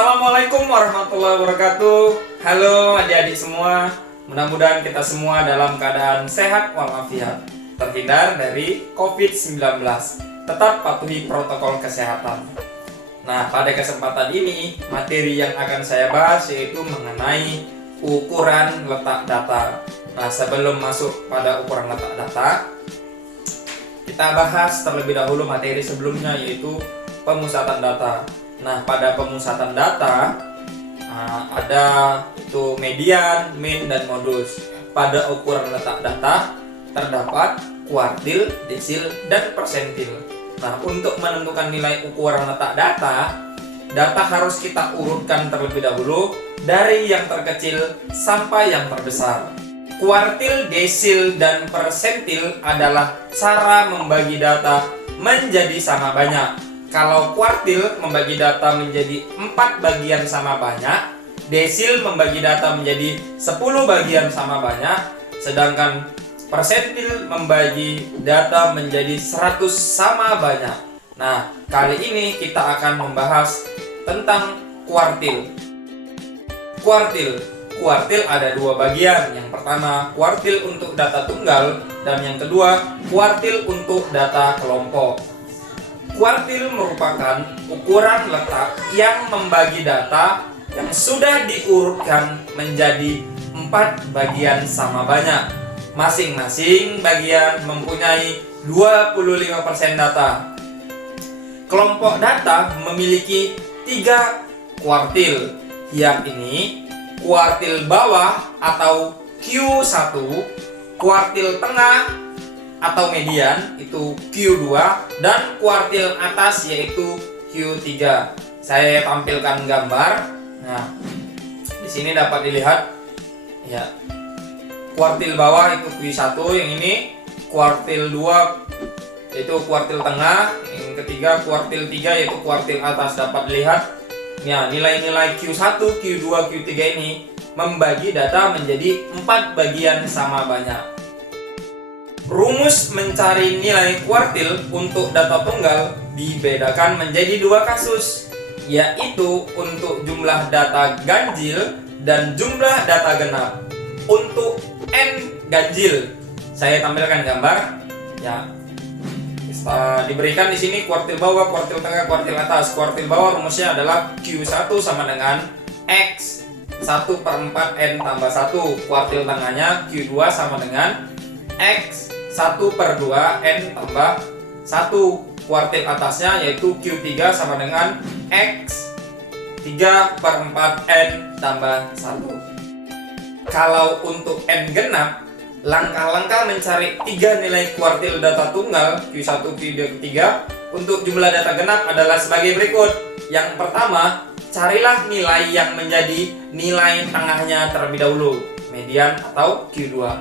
Assalamualaikum warahmatullahi wabarakatuh. Halo adik-adik semua. Mudah-mudahan kita semua dalam keadaan sehat walafiat, terhindar dari COVID-19. Tetap patuhi protokol kesehatan. Nah, pada kesempatan ini, materi yang akan saya bahas yaitu mengenai ukuran letak data. Nah, sebelum masuk pada ukuran letak data, kita bahas terlebih dahulu materi sebelumnya yaitu pemusatan data. Nah, pada pemusatan data ada itu median, min, dan modus. Pada ukuran letak data terdapat kuartil, desil, dan persentil. Nah, untuk menentukan nilai ukuran letak data harus kita urutkan terlebih dahulu dari yang terkecil sampai yang terbesar. Kuartil, desil, dan persentil adalah cara membagi data menjadi sama banyak. Kalau kuartil membagi data menjadi 4 bagian sama banyak, desil membagi data menjadi 10 bagian sama banyak, sedangkan persentil membagi data menjadi 100 sama banyak. Nah, kali ini kita akan membahas tentang kuartil. Kuartil ada 2 bagian. Yang pertama, kuartil untuk data tunggal, dan yang kedua, kuartil untuk data kelompok. Kuartil merupakan ukuran letak yang membagi data yang sudah diurutkan menjadi 4 bagian sama banyak. Masing-masing bagian mempunyai 25% data. Kelompok data memiliki 3 kuartil, yakni kuartil bawah atau Q1, kuartil tengah atau median itu Q2, dan kuartil atas yaitu Q3. Saya tampilkan gambar. Nah, di sini dapat dilihat ya. Kuartil bawah itu Q1, yang ini kuartil 2 yaitu kuartil tengah, yang ketiga kuartil 3 yaitu kuartil atas. Dapat dilihat ya, nilai-nilai Q1, Q2, Q3 ini membagi data menjadi 4 bagian sama banyak. Rumus mencari nilai kuartil untuk data tunggal dibedakan menjadi 2 kasus, yaitu untuk jumlah data ganjil dan jumlah data genap. Untuk N ganjil, saya tampilkan gambar ya. Diberikan di sini kuartil bawah, kuartil tengah, kuartil atas. Kuartil bawah rumusnya adalah Q1 sama dengan X 1/4 N tambah 1. Kuartil tengahnya Q2 sama dengan X 1/2 N tambah 1. Kuartil atasnya yaitu Q3 sama dengan X 3/4 N tambah 1. Kalau untuk N genap, langkah-langkah mencari 3 nilai kuartil data tunggal Q1, Q2, Q3 untuk jumlah data genap adalah sebagai berikut. Yang pertama, carilah nilai yang menjadi nilai tengahnya terlebih dahulu, median atau Q2.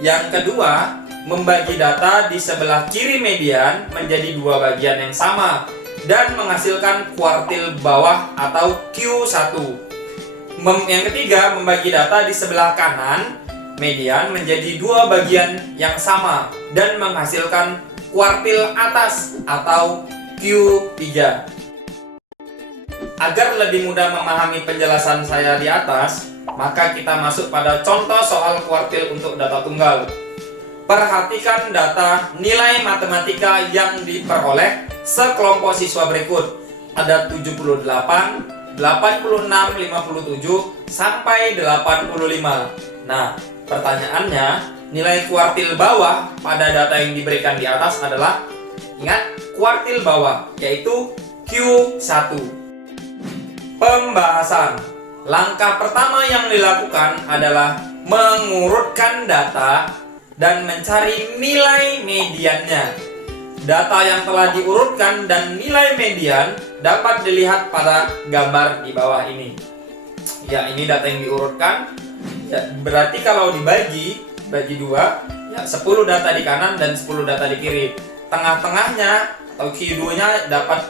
Yang kedua, membagi data di sebelah kiri median menjadi 2 bagian yang sama dan menghasilkan kuartil bawah atau Q1. Yang ketiga, membagi data di sebelah kanan median menjadi 2 bagian yang sama dan menghasilkan kuartil atas atau Q3. Agar lebih mudah memahami penjelasan saya di atas, maka kita masuk pada contoh soal kuartil untuk data tunggal. Perhatikan data nilai matematika yang diperoleh sekelompok siswa berikut. Ada 78, 86, 57, sampai 85. Nah, pertanyaannya, nilai kuartil bawah pada data yang diberikan di atas adalah, ingat, kuartil bawah, yaitu Q1. Pembahasan. Langkah pertama yang dilakukan adalah mengurutkan data dan mencari nilai mediannya. Data yang telah diurutkan dan nilai median dapat dilihat pada gambar di bawah ini. Ya, ini data yang diurutkan. Ya, berarti kalau dibagi 2, ya 10 data di kanan dan 10 data di kiri. Tengah-tengahnya atau Q2-nya dapat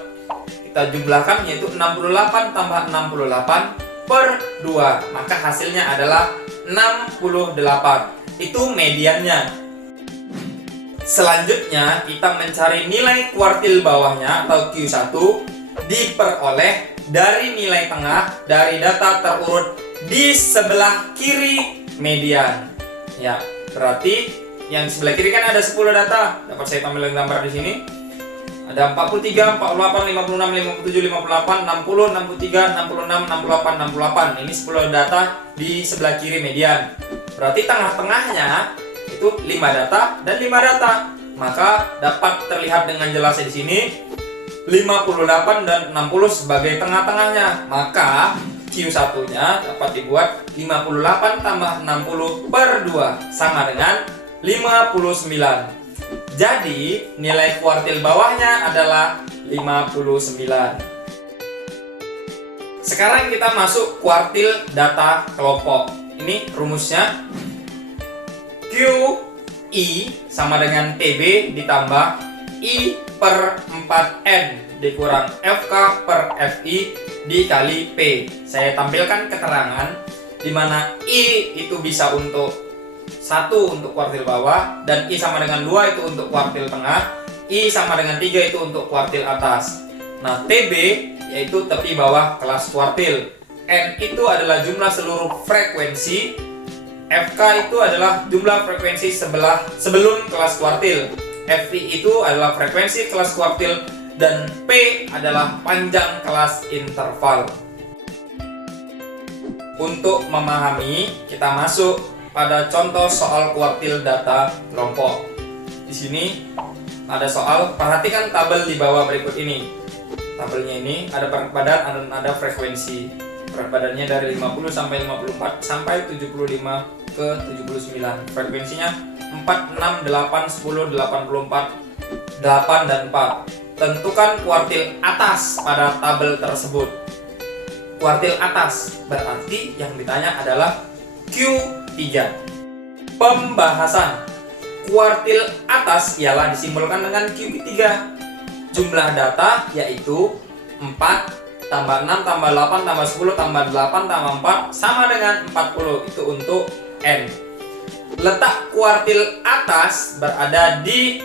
kita jumlahkan yaitu 68 tambah 68/2. Maka hasilnya adalah 68. Itu mediannya. Selanjutnya kita mencari nilai kuartil bawahnya atau Q1 diperoleh dari nilai tengah dari data terurut di sebelah kiri median. Ya, berarti yang sebelah kiri kan ada 10 data. Dapat saya tampilkan gambar di sini. Ada 43, 48, 56, 57, 58, 60, 63, 66, 68, 68. Ini 10 data di sebelah kiri median. Berarti tengah-tengahnya itu 5 data dan 5 data. Maka dapat terlihat dengan jelas di sini 58 dan 60 sebagai tengah-tengahnya. Maka Q1-nya dapat dibuat 58 tambah 60 per 2 sama dengan 59. Jadi nilai kuartil bawahnya adalah 59. Sekarang kita masuk kuartil data kelompok. Ini rumusnya QI sama dengan TB ditambah I per 4N dikurang FK per FI dikali P. Saya tampilkan keterangan di mana I itu bisa untuk 1 untuk kuartil bawah, dan I sama dengan 2 itu untuk kuartil tengah, I sama dengan 3 itu untuk kuartil atas. Nah, TB yaitu tepi bawah kelas kuartil, N itu adalah jumlah seluruh frekuensi, FK itu adalah jumlah frekuensi sebelum kelas kuartil, FI itu adalah frekuensi kelas kuartil, dan P adalah panjang kelas interval. Untuk memahami, kita masuk pada contoh soal kuartil data kelompok. Di sini ada soal, perhatikan tabel di bawah berikut ini. Tabelnya ini ada berat badan dan ada frekuensi. Berat badannya dari 50 sampai 54 sampai 75 ke 79. Frekuensinya 4, 6, 8, 10, 84, 8 dan 4. Tentukan kuartil atas pada tabel tersebut. Kuartil atas berarti yang ditanya adalah Q3. Pembahasan kuartil atas ialah disimbolkan dengan Q3. Jumlah data yaitu 4 tambah 6 tambah 8 tambah 10 tambah 8 tambah 4 sama dengan 40. Itu untuk N. Letak kuartil atas berada di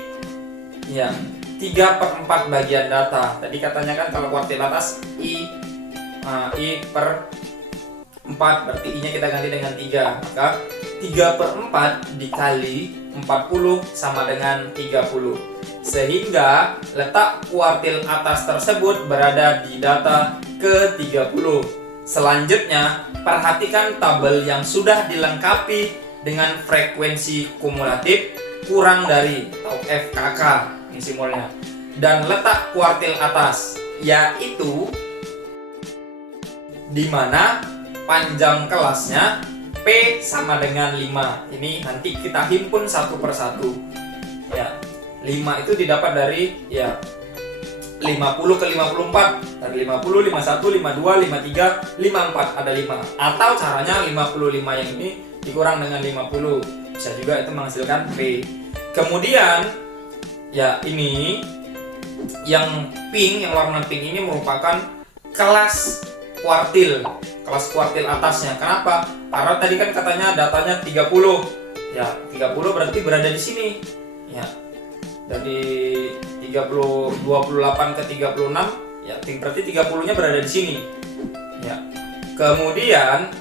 3/4 bagian data. Tadi katanya kan kalau kuartil atas I per 4, berarti I nya kita ganti dengan 3. Maka 3/4 dikali 40 sama dengan 30. Sehingga letak kuartil atas tersebut berada di data ke-30. Selanjutnya, perhatikan tabel yang sudah dilengkapi dengan frekuensi kumulatif kurang dari atau FKK, ini simbolnya. Dan letak kuartil atas yaitu di mana panjang kelasnya P sama dengan 5. Ini nanti kita himpun satu persatu. Ya, 5 itu didapat dari 50 ke 54. Dari 50, 51, 52, 53, 54 ada 5. Atau caranya 55 yang ini dikurang dengan 50. Bisa juga itu menghasilkan P. Kemudian ini yang pink, yang warna pink ini merupakan kelas kuartil atasnya. Kenapa? Karena tadi kan katanya datanya 30. 30 berarti berada di sini. Dari 28 ke 36, berarti 30-nya berada di sini. Kemudian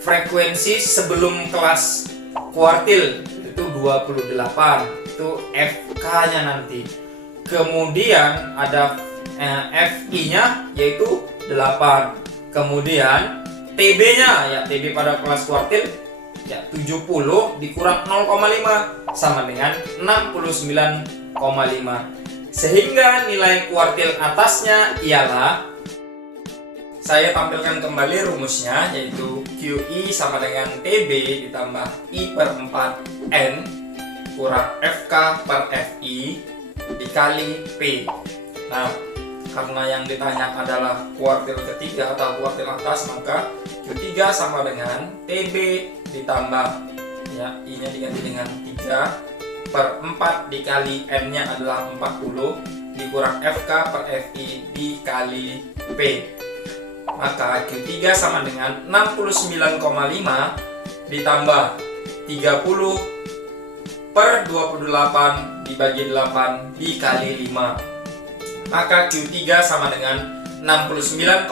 frekuensi sebelum kelas kuartil itu 28. Itu FK-nya nanti. Kemudian ada FI-nya yaitu 8. Kemudian TB-nya TB pada kelas kuartil 70 dikurang 0,5 sama dengan 69,5. Sehingga nilai kuartil atasnya ialah, saya tampilkan kembali rumusnya, yaitu QI sama dengan TB ditambah I per 4N kurang FK per FI dikali P. Nah, karena yang ditanya adalah kuartil ketiga atau kuartil atas, maka Q3 sama dengan TB ditambah I nya diganti dengan 3 per 4 dikali N nya adalah 40 dikurang FK per FI dikali P. Maka Q3 sama dengan 69,5 ditambah 30 per 28 dibagi 8 dikali 5 maka Q3 sama dengan 69,5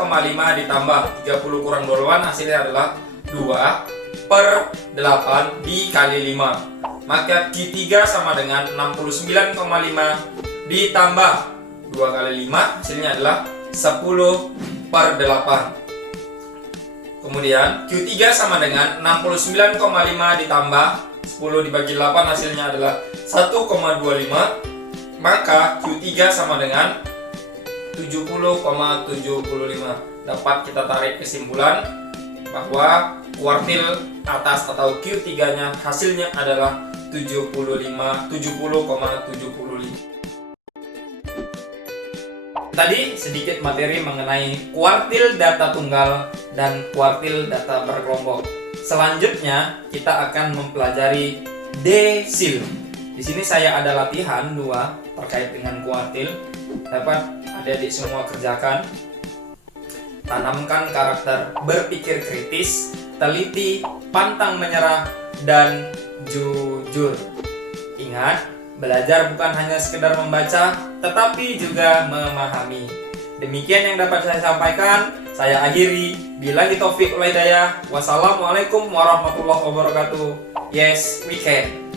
ditambah 30 kurang 28, hasilnya adalah 2/8 dikali 5. Maka Q3 sama dengan 69,5 ditambah 2 kali 5, hasilnya adalah 10/8. Kemudian Q3 sama dengan 69,5 ditambah 10 dibagi 8, hasilnya adalah 1,25. Maka Q3 sama dengan 70,75. Dapat kita tarik kesimpulan bahwa kuartil atas atau Q3-nya hasilnya adalah 70,75. Tadi sedikit materi mengenai kuartil data tunggal dan kuartil data berkelompok. Selanjutnya kita akan mempelajari desil. Di sini saya ada latihan 2 terkait dengan kuartil. Dapat adik-adik semua kerjakan. Tanamkan karakter berpikir kritis, teliti, pantang menyerah, dan jujur. Ingat, belajar bukan hanya sekedar membaca, tetapi juga memahami. Demikian yang dapat saya sampaikan. Saya akhiri. Billahi taufiq wal hidayah. Wassalamualaikum warahmatullahi wabarakatuh. Yes, we can.